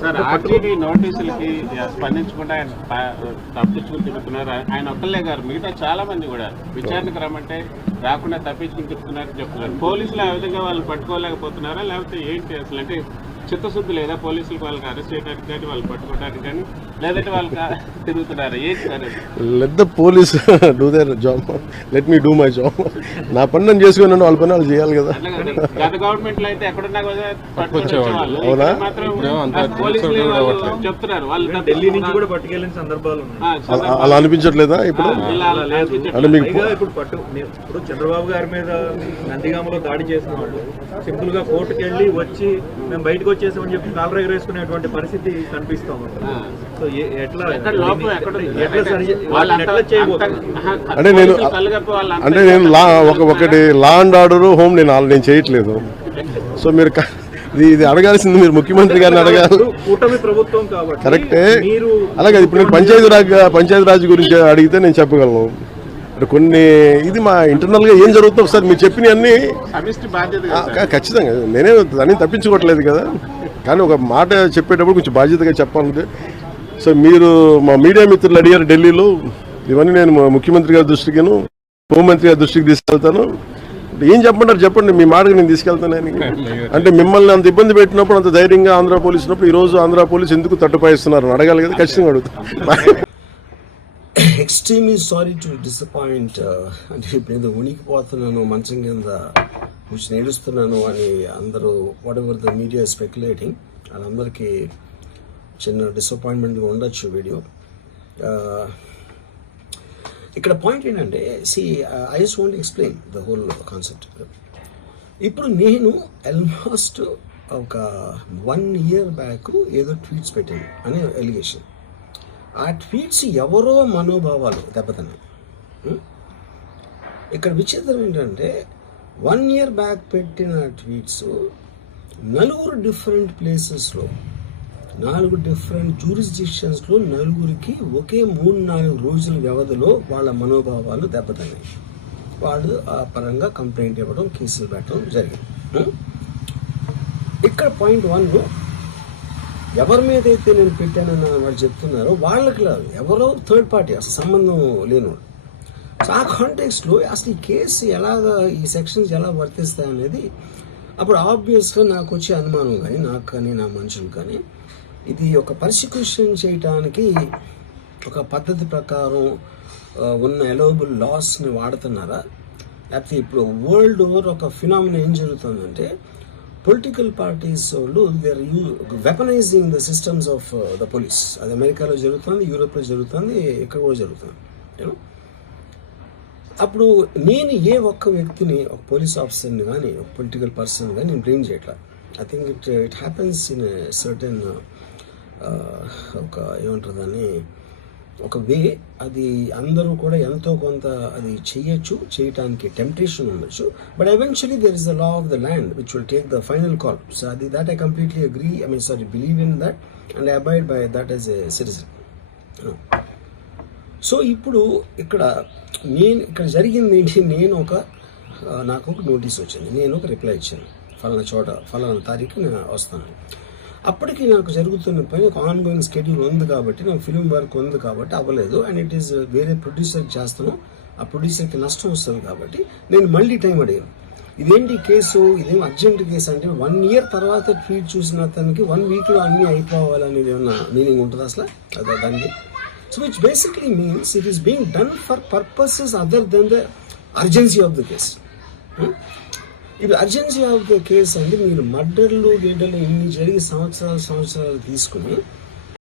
Sir RTD నోటీసులకి స్పందించకుండా ఆయన తప్పించుకుని తిరుగుతున్నారు. ఆయన ఒక్కళ్ళే గారు, మిగతా చాలా మంది కూడా విచారణకు రమ్మంటే రాకుండా తప్పించుకుని తిరుగుతున్నారని చెప్తున్నారు. పోలీసులు ఆ విధంగా వాళ్ళు పట్టుకోలేకపోతున్నారా, లేకపోతే ఏంటి అసలు? అంటే చిత్తశుద్ధి లేదా పోలీసులకు వాళ్ళకి అరెస్ట్ చేయడానికి కానీ వాళ్ళు పట్టుకోవడానికి కానీ, లేదంటే వాళ్ళకి తిరుగుతున్నారా? ఏంటి sir? Let the police do their job, let me do my job. నా పని నేను చేసుకున్నాను, వాళ్ళ పని వాళ్ళు చేయాలి కదా. గత గవర్నమెంట్ లో అయితే ఎక్కడున్నా పట్టుకొచ్చేవాళ్ళు, మాత్రం చెప్తున్నారు వాళ్ళు ఢిల్లీ నుంచి కూడా పట్టుకెళ్ళిన సందర్భాలు అలా అనిపించట్లేదా ఇప్పుడు? అంటే మీకు ఇప్పుడు చంద్రబాబు గారి మీద నందిగామలో దాడి చేసిన వాళ్ళు సింపుల్ గా కోర్టుకు వెళ్ళి వచ్చి మేము బయటకు వచ్చేసామని చెప్పి కాలర్ ఎగరేసుకునేటువంటి పరిస్థితి కనిపిస్తా ఉంది. సో అంటే నేను ఒకటి లా అండ్ ఆర్డర్ హోమ్ నేను చేయట్లేదు. సో మీరు ఇది అడగాల్సింది మీరు ముఖ్యమంత్రి గారిని అడగాలి. కూటమి ప్రభుత్వం కాబట్టి కరెక్టే. అలాగే ఇప్పుడు నేను పంచాయతీ రాజ్ గురించి అడిగితే నేను చెప్పగలను. కొన్ని ఇది మా ఇంటర్నల్ గా ఏం జరుగుతుందో ఒకసారి మీరు చెప్పినవన్నీ ఖచ్చితంగా నేనే దాన్ని తప్పించుకోవట్లేదు కదా, కానీ ఒక మాట చెప్పేటప్పుడు కొంచెం బాధ్యతగా చెప్పాలి. సో మీరు మా మీడియా మిత్రులు అడిగారు ఢిల్లీలో, ఇవన్నీ నేను ముఖ్యమంత్రి గారి దృష్టికిను హోంమంత్రి గారి దృష్టికి తీసుకెళ్తాను. ఏం చెప్పంటారు చెప్పండి, మీ మాటకు నేను తీసుకెళ్తానని. అంటే మిమ్మల్ని అంత ఇబ్బంది పెట్టినప్పుడు, అంత ధైర్యంగా ఆంధ్ర పోలీసు ఉన్నప్పుడు ఈరోజు ఆంధ్ర పోలీసు ఎందుకు తట్టుపాయిస్తున్నారు అడగాలి కదా, ఖచ్చితంగా అడుగుతాను. Extremely sorry to disappoint. అంటే ఇప్పుడు ఏదో ఉనికిపోతున్నాను, మంచం కింద కొంచెం నేడుస్తున్నాను అని అందరూ what ever the media speculating, వాళ్ళందరికీ చిన్న డిసప్పాయింట్మెంట్గా ఉండొచ్చు వీడియో. ఇక్కడ పాయింట్ ఏంటంటే, I just want explain the whole concept. ఇప్పుడు నేను ఆల్మోస్ట్ ఒక 1 year బ్యాక్ ఏదో ట్వీట్స్ పెట్టాను అనే ఎలిగేషన్. ఆ ట్వీట్స్ ఎవరో మనోభావాలు దెబ్బతిన్నాయి. ఇక్కడ విచిత్రం ఏంటంటే 1 year బ్యాక్ పెట్టిన ట్వీట్స్ 4 డిఫరెంట్ ప్లేసెస్లో 4 డిఫరెంట్ జ్యూరిస్డిక్షన్స్లో 4కి ఒకే 3-4 రోజుల వ్యవధిలో వాళ్ళ మనోభావాలు దెబ్బతిన్నాయి. వాళ్ళు ఆ పరంగా కంప్లైంట్ ఇవ్వడం, కేసులు పెట్టడం జరిగింది. ఇక్కడ పాయింట్ 1, ఎవరి మీద అయితే నేను పెట్టానని వాళ్ళు చెప్తున్నారో వాళ్ళకి లేదు, ఎవరో థర్డ్ పార్టీ, అసలు సంబంధం లేనివాడు. సో ఆ కాంటెక్స్లో అసలు ఈ కేసు ఎలాగా, ఈ సెక్షన్స్ ఎలా వర్తిస్తాయి అనేది అప్పుడు ఆబ్వియస్గా నాకు వచ్చే అనుమానం కానీ, నాకు కానీ నా మనుషులు కానీ, ఇది ఒక పర్సిక్యూషన్ చేయటానికి ఒక పద్ధతి ప్రకారం ఉన్న ఎలవబుల్ లాస్ని వాడుతున్నారా, లేకపోతే ఇప్పుడు వరల్డ్ ఓవర్ ఒక ఫినామినా ఏం జరుగుతుందంటే, పొలిటికల్ పార్టీస్ వాళ్ళు they are weaponising the systems of the police. అది అమెరికాలో జరుగుతుంది, యూరోప్లో జరుగుతుంది, ఇక్కడ కూడా జరుగుతుంది. అప్పుడు నేను ఏ ఒక్క వ్యక్తిని, ఒక పోలీస్ ఆఫీసర్ని కానీ, ఒక పొలిటికల్ పర్సన్ కానీ నేను బ్లేమ్ చేయట్లా. I think it happens in certain ఒక ఏమంటారు దాన్ని, ఒక వే. అది అందరూ కూడా ఎంతో కొంత అది చేయటానికి టెంప్టేషన్ ఉండొచ్చు. But eventually there is the law of the land which will take the final call. So అది that I completely agree, believe in that and I abide by that as a citizen. So ఇప్పుడు ఇక్కడ జరిగింది ఏంటి, నాకు ఒక notice వచ్చింది, నేను ఒక రిప్లై ఇచ్చాను, ఫలానా తారీఖు నేను వస్తాను. అప్పటికి నాకు జరుగుతున్న పని ఒక ఆన్గోయింగ్ స్కెడ్యూల్ ఉంది కాబట్టి, నాకు ఫిల్మ్ వర్క్ ఉంది కాబట్టి అవ్వలేదు. అండ్ ఇట్ ఈస్ వేరే ప్రొడ్యూసర్కి చేస్తాను, ఆ ప్రొడ్యూసర్కి నష్టం వస్తుంది కాబట్టి నేను మళ్ళీ టైం అడిగాను. ఇదేంటి కేసు, ఇదేం అర్జెంట్ కేసు అంటే 1 year తర్వాత ట్వీట్ చూసిన అతనికి 1 weekలో అన్నీ అయిపోవాలనేది ఏమన్నా మీనింగ్ ఉంటుంది అసలు దానికి? So which basically means it is being done for purposes other than the urgency of the case. ఇప్పుడు అర్జెన్సీ ఆఫ్ ద కేస్ అంటే మీరు మర్డర్లు ఇన్ని జరిగి సంవత్సరాలు తీసుకుని